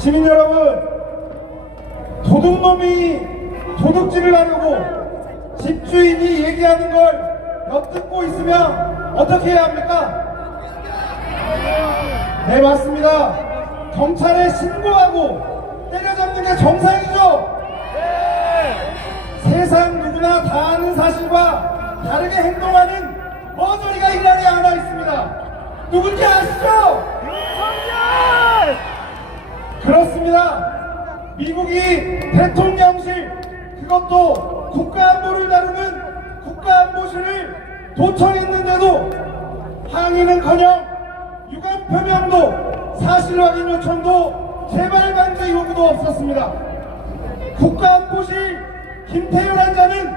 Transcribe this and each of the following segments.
시민 여러분, 도둑놈이 도둑질을 하려고 집주인이 얘기하는 걸 엿듣고 있으면 어떻게 해야 합니까? 네, 맞습니다. 경찰에 신고하고 때려잡는 게 정상이죠? 세상 누구나 다 아는 사실과 다르게 행동하는 머저리가 이 나라에 하나 있습니다. 누군지 아시죠? 그렇습니다. 미국이 대통령실, 그것도 국가안보를 다루는 국가안보실을 도청했는데도 항의는커녕 유감 표명도 사실 확인 요청도 재발 방지 요구도 없었습니다. 국가안보실 김태윤 환자는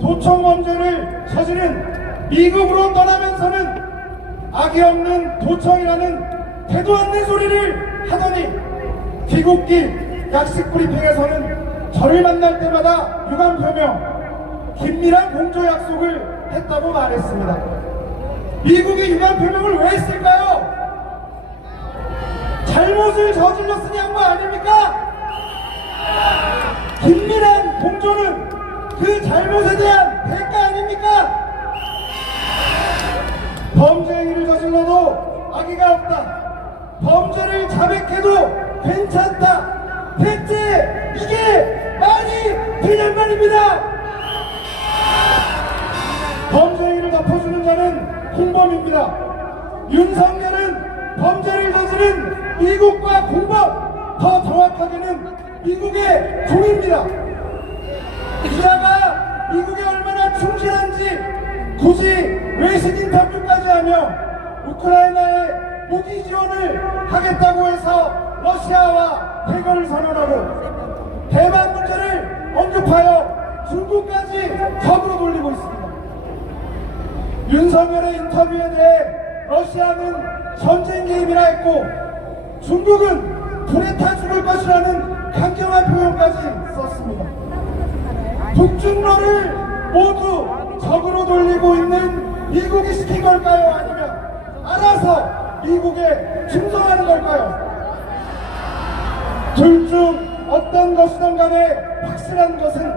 도청 범죄를 저지른 미국으로 떠나면서는 악이 없는 도청이라는 대도 않는 소리를 하더니 귀국길 약식 브리핑에서는 저를 만날 때마다 유감 표명, 긴밀한 공조 약속을 했다고 말했습니다. 미국이 유감 표명을 왜 했을까요? 잘못을 저질렀으니 한 거 아닙니까? 긴밀한 공조는 그 잘못에 대한 대가 아닙니까? 범죄 행위를 저질러도 악의가 없다. 범죄를 자백해도 괜찮다. 대체 이게 말이 되냔 말입니다. 범죄 행위를 덮어주는 자는 공범입니다. 윤석열은 범죄를 저지른 미국과 공범, 더 정확하게는 미국의 종입니다. 기자가 미국에 얼마나 충실한지 굳이 외신 인터뷰까지 하며 우크라이나에 무기 지원을 하겠다고 해서 러시아와 대결을 선언하고 대만 문제를 언급하여 중국까지 적으로 돌리고 있습니다. 윤석열의 인터뷰에 대해 러시아는 전쟁 개입이라 했고 중국은 불에 타 죽을 것이라는 강경한 표현까지 썼습니다. 북중러를 모두 적으로 돌리고 있는 미국이 시킨 걸까요? 아니면 알아서 미국에 충성하는 걸까요? 둘 중 어떤 것이든 간에 확실한 것은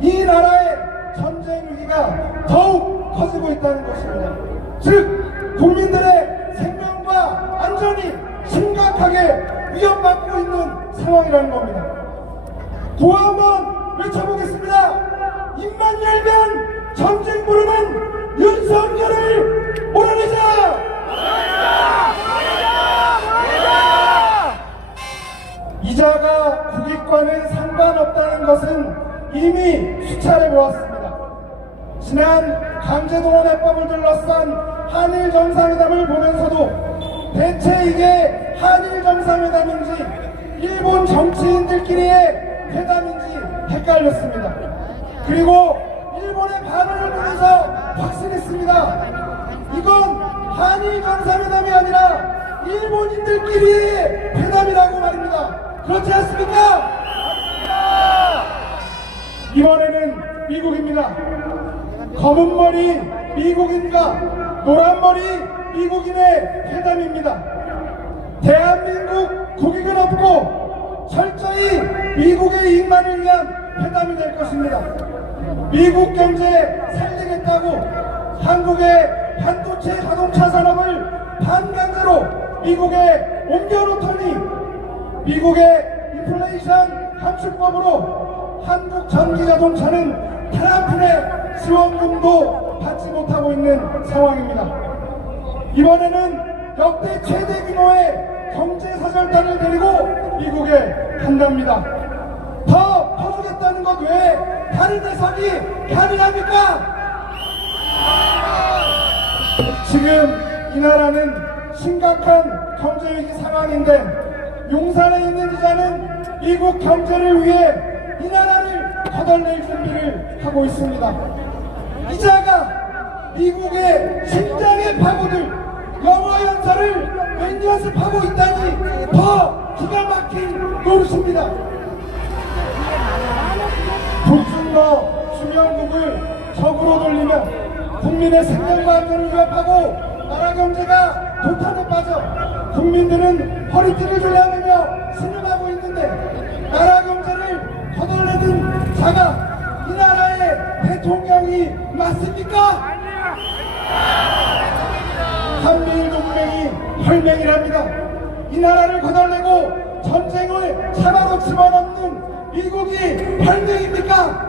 이 나라의 전쟁 위기가 더욱 커지고 있다는 것입니다. 즉 국민들의 생명과 안전이 심각하게 위협받고 있는 상황이라는 겁니다. 구호 한번 외쳐보겠습니다. 입만 열면 전쟁 부르는 윤석열을 몰아내자! 이자가 국익과는 상관없다는 것은 이미 수차례 보았습니다. 지난 강제동원해법을 둘러싼 한일 정상회담을 보면서도 대체 이게 한일 정상회담인지 일본 정치인들끼리의 회담인지 헷갈렸습니다. 그리고 일본의 반응을 보면서 확신했습니다. 이건 한일 정상회담이 아니라 일본인들끼리의 회담이라고 말입니다. 그렇지 않습니까? 이번에는 미국입니다. 검은 머리 미국인과 노란 머리 미국인의 회담입니다. 대한민국 국익은 없고 철저히 미국의 이익만을 위한 회담이 될 것입니다. 미국 경제 살리겠다고 한국의 반도체 자동차 산업을 반강제로 미국에 옮겨놓더니 미국의 인플레이션 감축법으로 한국 전기자동차는 트럼프의 지원금도 받지 못하고 있는 상황입니다. 이번에는 역대 최대 규모의 경제사절단을 데리고 미국에 간답니다. 더 퍼주겠다는 것 외에 다른 해석이 가능합니까? 지금 이 나라는 심각한 경제위기 상황인데 용산에 있는 기자는 미국 경제를 위해 이 나라를 거덜낼 준비를 하고 있습니다. 기자가 미국의 심장의 파고들 영어 연설을 몇 연습하고 있다니 더 기가 막힌 노릇입니다. 북중러 주변국을 적으로 돌리면 국민의 생명과 안전을 위협하고 나라 경제가 도탄에 빠져 국민들은 허리띠를 졸라매며 신음하고 있는데 나라 경제를 거덜내는 자가 이 나라의 대통령이 맞습니까? 한미일 동맹이 혈맹이랍니다. 이 나라를 거덜내고 전쟁을 차바로 집어넣는 미국이 혈맹입니까?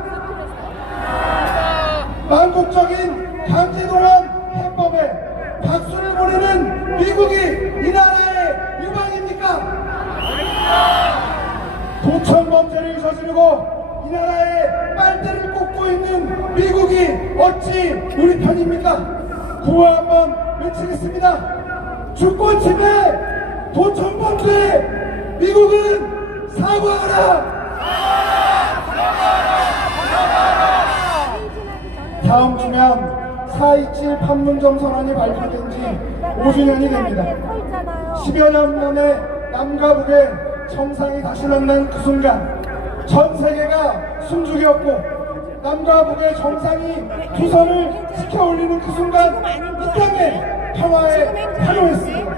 망국적인 강제동원 해법에 박수를 보내는 미국이 이 나라의 유방입니까? 도청범죄를 저지르고 이 나라의 빨대를 꽂고 있는 미국이 어찌 우리 편입니까? 구호 한번 외치겠습니다. 주권침해 도청범죄 미국은 사과하라! 다음 주면 4.27 판문점 선언이 발표된 지 5주년이 됩니다. 10여 년 만에 남과 북의 정상이 다시 만난 그 순간 전 세계가 숨죽였고 남과 북의 정상이 두 손을 지켜올리는 그 순간 이 땅에 평화에 환호했습니다.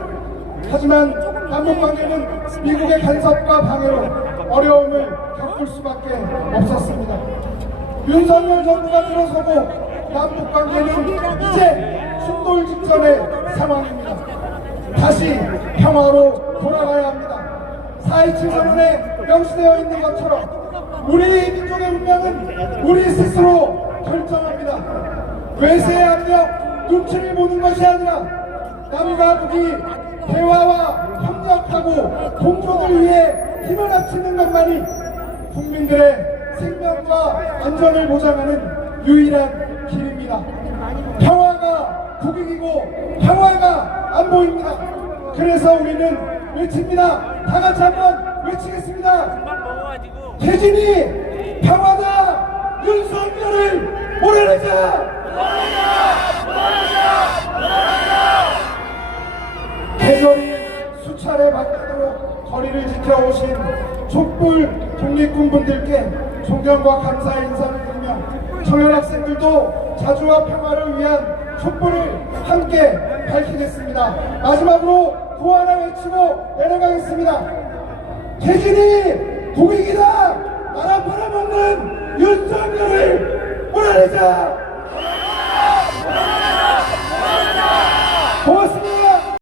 하지만 남북관계는 미국의 간섭과 방해로 어려움을 겪을 수밖에 없었습니다. 윤석열 정부가 들어서고 남북관계는 이제 충돌 직전의 상황입니다. 다시 평화로 돌아가야 합니다. 4.27 선언에 명시되어 있는 것처럼 우리 민족의 운명은 우리 스스로 결정합니다. 외세의 압력, 눈치를 보는 것이 아니라 남과 북이 대화와 협력하고 공존을 위해 힘을 합치는 것만이 국민들의 생명과 안전을 보장하는 유일한 길입니다. 평화가 국익이고 평화가 안보입니다. 그래서 우리는 외칩니다. 다 같이 한번 외치겠습니다. 태진이 평화다! 윤석열을 몰아내자! 계절이 수차례 바뀌도록 거리를 지켜오신 촛불 독립군분들께 존경과 감사의 인사를 드리며 청년 학생들도 자주와 평화를 위한 촛불을 함께 밝히겠습니다. 마지막으로 구호 하나 외치고 내려가겠습니다. 태진이 국익이다! 나라 팔아먹는 윤석열을 몰아내자!